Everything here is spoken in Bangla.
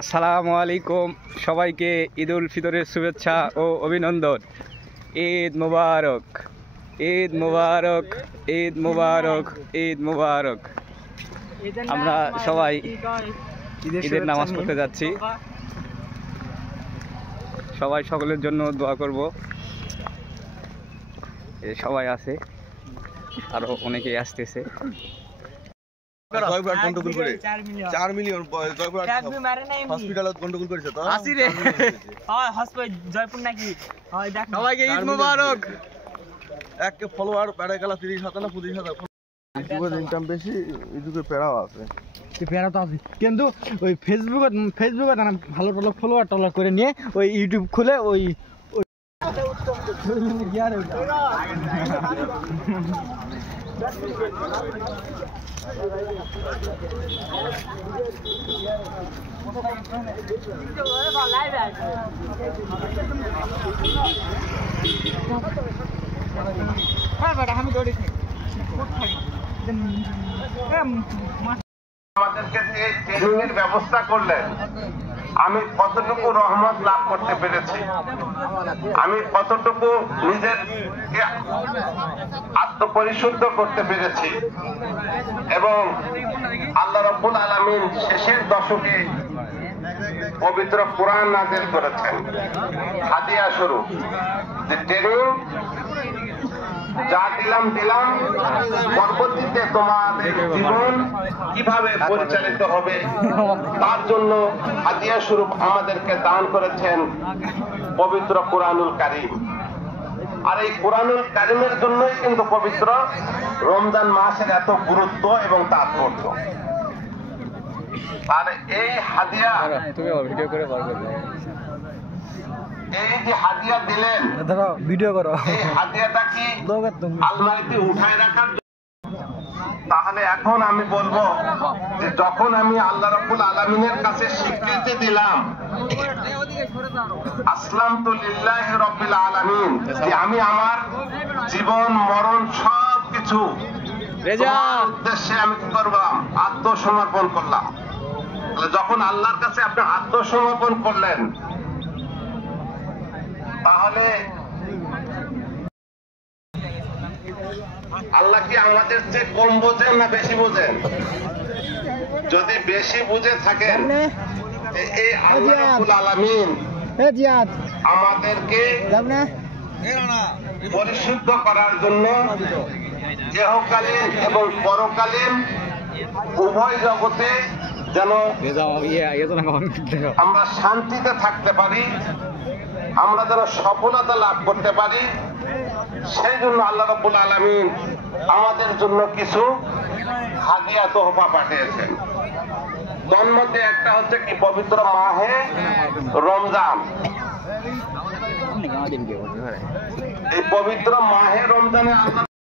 আসসালামু আলাইকুম, সবাইকে ঈদ উল ফিতরের শুভেচ্ছা ও অভিনন্দন। ঈদ মুবারক, ঈদ মুবারক, ঈদ মুবারক, ঈদ মুবারক। আমরা সবাই ঈদের নামাজ পড়তে যাচ্ছি। সবাই সকলের জন্য দোয়া করব। সবাই আছে, আরো অনেকেই আসতেছে। কিন্তু ওই ফেসবুকে ভালো ভালো ফলোয়ার টলার করে নিয়ে ওই ইউটিউব খুলে ওই আমাদেরকে যে ট্রেনিংয়ের ব্যবস্থা করলেন, আমি কতটুকু রহমত লাভ করতে পেরেছি, আমি কতটুকু নিজেরকে আত্মপরিশুদ্ধ করতে পেরেছি। এবং আল্লাহ রাব্বুল আলামিন শেষের দশকে পবিত্র কোরআন নাযিল করেছেন হাদিয়া স্বরূপ, যে ট্রেনিং যা দিলাম পরবর্তীতে তোমাদের জীবন কিভাবে পরিচালিত হবে তার জন্য হাদিয়া স্বরূপ আমাদেরকে দান করেছেন পবিত্র কোরআনুল কারীম। আর এই কোরআনুল কারীমের জন্যই কিন্তু পবিত্র রমজান মাসের এত গুরুত্ব এবং তাৎপর্য। আর এই হাদিয়া, এই যে হাদিয়া দিলেন, ভিডিও করো, এই হাদিয়াটা কি আলমারিতে উঠায় রাখার জন্য? তাহলে এখন আমি বলবো যে যখন আমি আল্লাহ রাব্বুল আলামিনের কাছে স্বীকৃতি দিলাম, আসলামতু লিল্লাহি রাব্বিল আলামিন, যে আমি আমার জীবন মরণ সবকিছু তোমার উদ্দেশ্যে আমি কি করলাম, আত্মসমর্পণ করলাম। যখন আল্লাহর কাছে আপনি আত্মসমর্পণ করলেন, তাহলে আল্লাহ কি আমাদের চেয়ে কম বোঝেন না বেশি বোঝেন? যদি বেশি বুঝে থাকেন, এই আল্লাহ রাব্বুল আলামিন আমাদেরকে পরিশুদ্ধ করার জন্য ইহকালীন এবং পরকালীন উভয় জগতে যেন আমরা শান্তিতে থাকতে পারি, আমরা যেন সফলতা লাভ করতে পারি, সেই জন্য আল্লাহ রাব্বুল আলামিন আমাদের জন্য কিছু হাদিয়া তোহফা পাঠিয়েছেন। তার মধ্যে একটা হচ্ছে কি পবিত্র মাহে রমজান। এই পবিত্র মাহে রমজানে আল্লাহ